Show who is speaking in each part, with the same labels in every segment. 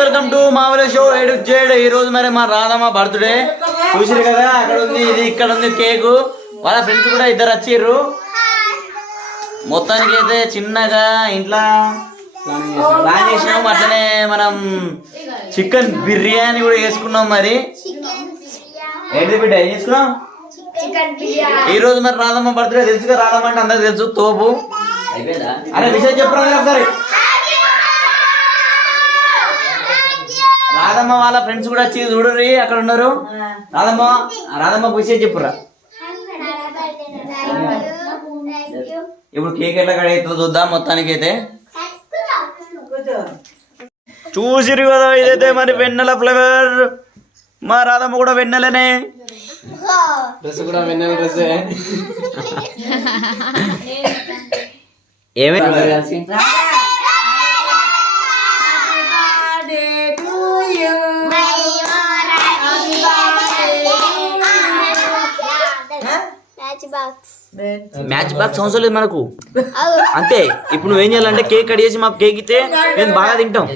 Speaker 1: Welcome to మామూలు show ఏడు ఈ రోజు మరి మా రాధమ్మ బర్త్డే చూసిరు కదా అక్కడ ఉంది ఇది ఇక్కడ ఉంది కేకు వాళ్ళ ఫ్రెండ్స్ కూడా ఇద్దరు వచ్చిర్రు. మొత్తానికి అయితే చిన్నగా ఇంట్లో ప్లాన్ చేసినాం. అట్లనే మనం చికెన్ బిర్యానీ కూడా వేసుకున్నాం మరి. ఏంటి బిడ్డ ఏం చేసుకున్నాం ఈ రోజు మరి రాధమ్మ బర్త్డే తెలుసుగా రాధమ్మ అంటే అందరికి తెలుసు తోపు.
Speaker 2: అయిపోయిందా?
Speaker 1: అరే విషయం చెప్పరా ఒకసారి. రాధమ్మ వాళ్ళ ఫ్రెండ్స్ కూడా వచ్చి చూడరు అక్కడ ఉన్నారు? రాధమ్మ రాధమ్మ విషయం చెప్పురా ఇప్పుడు కేక్ ఎట్లా కడుగుతుందో చూద్దాం మొత్తానికి అయితే చూసిరు కదా ఇదైతే మరి వెన్నెల ఫ్లేవర్ మా రాధమ్మ కూడా వెన్నెలనే.
Speaker 3: డ్రెస్ కూడా వెన్నెల డ్రెస్
Speaker 1: ఏమే మ్యాచ్ బాక్స్ అవసరం లేదు మనకు. అంతే ఇప్పుడు నువ్వేం చేయాలంటే కేక్ కట్ చేసి మాకు కేక్ ఇస్తే మేము బాగా తింటాం.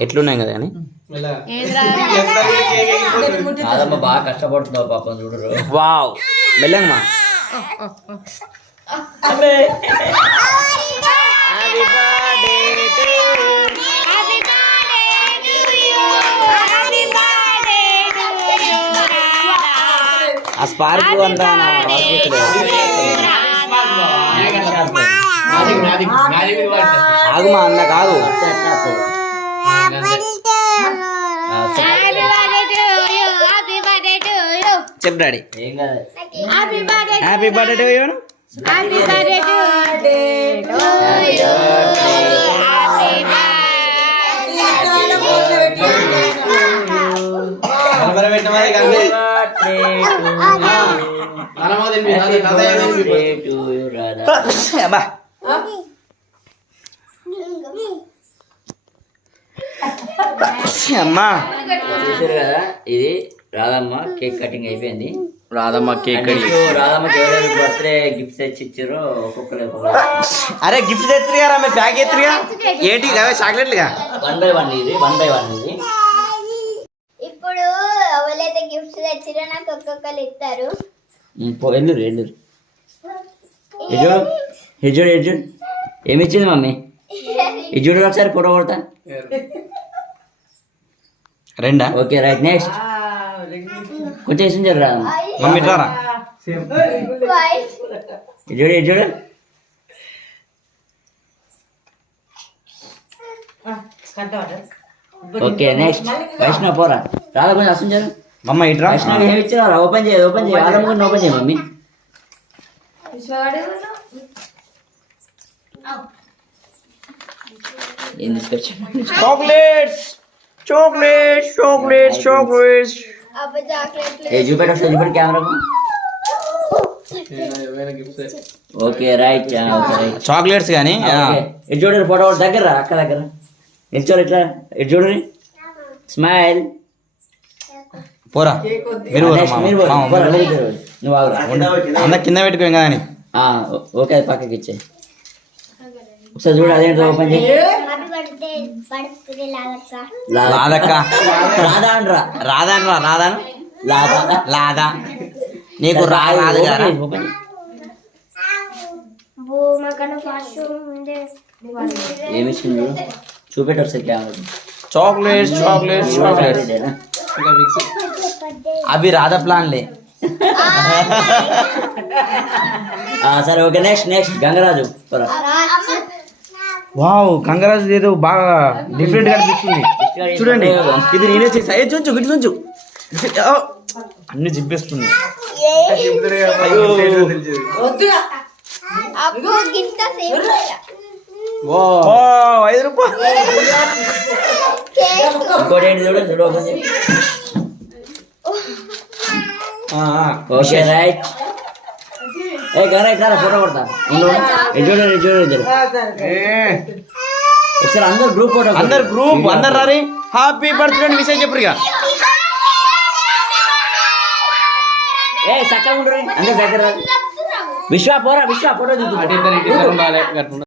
Speaker 1: ఎట్లున్నాయి కదా అని?
Speaker 2: బాగా కష్టపడుతున్నావు పాపం చూడరు.
Speaker 1: వావ్. మెల్లంగా ఆ స్పార్క్ అంతా నా వర్క్ చేయట్లేదు. ఆగుమా అందా కాదు. చెప్పు డాడీ.
Speaker 2: ఏం కాదు
Speaker 1: హ్యాపీ బర్త్డే టు యూ అమ్మా.
Speaker 2: చూసారు కదా ఇది రాధమ్మ కేక్ కటింగ్ అయిపోయింది
Speaker 1: రాధమ్మ కేక్
Speaker 2: రాధమ్మకి ఎవరెవరు బర్త్డే గిఫ్ట్స్ తెచ్చి ఇచ్చారో ఒక్కొక్కరు
Speaker 1: అరే గిఫ్ట్ ప్యాక్ ఎత్తురుగా ఏంటి అవే చాక్లెట్లుగా
Speaker 2: వన్ బై వన్ ఇది వన్ బై వన్ ఇది
Speaker 4: ఇప్పుడు ఎవరైతే తెచ్చిరో నాకు ఒక్కొక్కరు ఇస్తారు.
Speaker 2: ఎల్లురు ఎల్లురు ఎజుడు ఎజుడు ఎజుడు ఏమి ఇచ్చింది మమ్మీ? ఎజుడు ఒకసారి ఫోటో కొడతా.
Speaker 1: రెండా?
Speaker 2: Okay right next. కొంచెం ఇష్టం రా.
Speaker 1: మమ్మీ ఇట్లారా?
Speaker 2: ఎజుడు ఎజుడు ఓకే నెక్స్ట్. వైష్ణవ్ పోరా. రాదా కొంచెం అసం చాలు
Speaker 1: మమ్మ ఇట్రా?
Speaker 2: వైష్ణవ్ ఏమి ఇచ్చినారా ఓపెన్ చేయ ఓపెన్ చేయ. ఆదమ్మ కూడా ఓపెన్ చేయ మమ్మీ. ఏం తీసుకొచ్చా
Speaker 1: చాక్లెట్స్ చాక్లెట్స్ చాక్లెట్స్ చాక్లెట్స్
Speaker 4: అప్పుడు చాక్లెట్లు
Speaker 2: ఏ చూపెట్టు ఒకసారి చూపెట్టు కెమెరాకు okay right okay right
Speaker 1: chocolates కానీ
Speaker 2: ఇటు చూడండి ఫోటో దగ్గర రా, అక్క దగ్గర. ఇటు చూడు ఇట్లా ఇటు చూడండి స్మైల్ నువ్వు ఆగురా
Speaker 1: అందరు కింద పెట్టుకోం కదా అని.
Speaker 2: ఓకే అది పక్కకి ఇచ్చే. ఒకసారి చూడు అదేంటో ఓపెన్
Speaker 1: రాధక్క
Speaker 2: రాదా అంటరా
Speaker 1: రాధా రాధాను
Speaker 2: లాదా.
Speaker 1: లాదా. నీకు రా రాదు కదా.
Speaker 2: చేయి, ఓపెన్ చేయి.
Speaker 4: భూమకన్నా ఫాస్ట్ ఉండే
Speaker 2: ఏమి ఇచ్చింది చూడు? చూపెట్టు ఒకసారి కెమెరా
Speaker 1: చాక్లెట్స్ చాక్లెట్స్ చాక్లెట్స్. అవి రాధా ప్లాన్లే.
Speaker 2: సరే okay next next Gangaraju.
Speaker 1: Wow Kanagaraju ఏదో బాగా డిఫరెంట్గా అనిపిస్తుంది. చూడండి. ఇది నేనే చేసా ఏ చూంచు గిట్టు చూంచు. అన్ని ఓ, ఐదు రూపాయలు.
Speaker 2: ఇంకోటి ఏంటి చూడు చూడు ఓపెన్ చేయి
Speaker 1: ఆ, ఆ.
Speaker 2: Okay right. ఏ గంగరా ఇట్లా రా, ఫోటో కొడతా.
Speaker 1: ఏ,
Speaker 2: ఒకసారి అందరు గ్రూప్ ఫోటో.
Speaker 1: అందరు గ్రూప్ అందరు రారి హ్యాపీ బర్త్డే అని విషయం చెప్పరు ఇక
Speaker 2: ఏ చక్కగా ఉండరు అందరు దగ్గర. విశ్వ పోరా విశ్వ ఫోటో దిద్దు.